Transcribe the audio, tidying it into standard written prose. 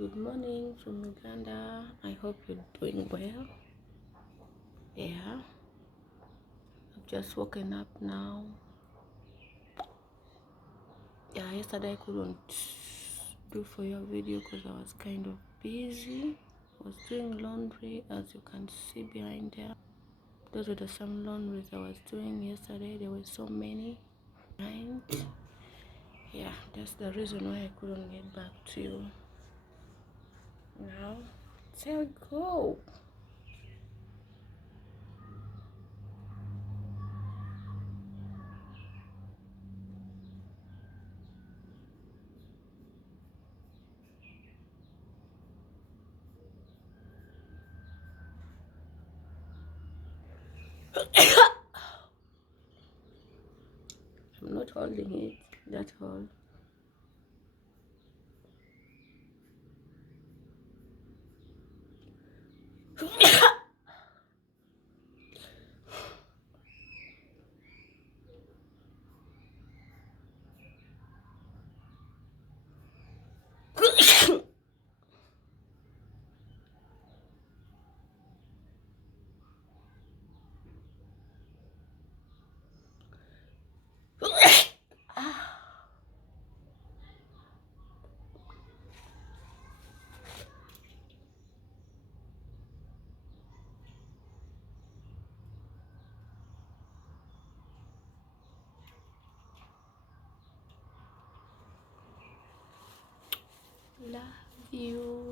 Good morning from Uganda. I hope you're doing well. Yeah, I've just woken up now. Yeah, yesterday I couldn't do for your video because I was kind of busy. I was doing laundry, as you can see behind there. Those were some laundries I was doing yesterday. There were so many. And yeah, that's the reason why I couldn't get back to you. Now, there we go. I'm not holding it, that's all. Love you.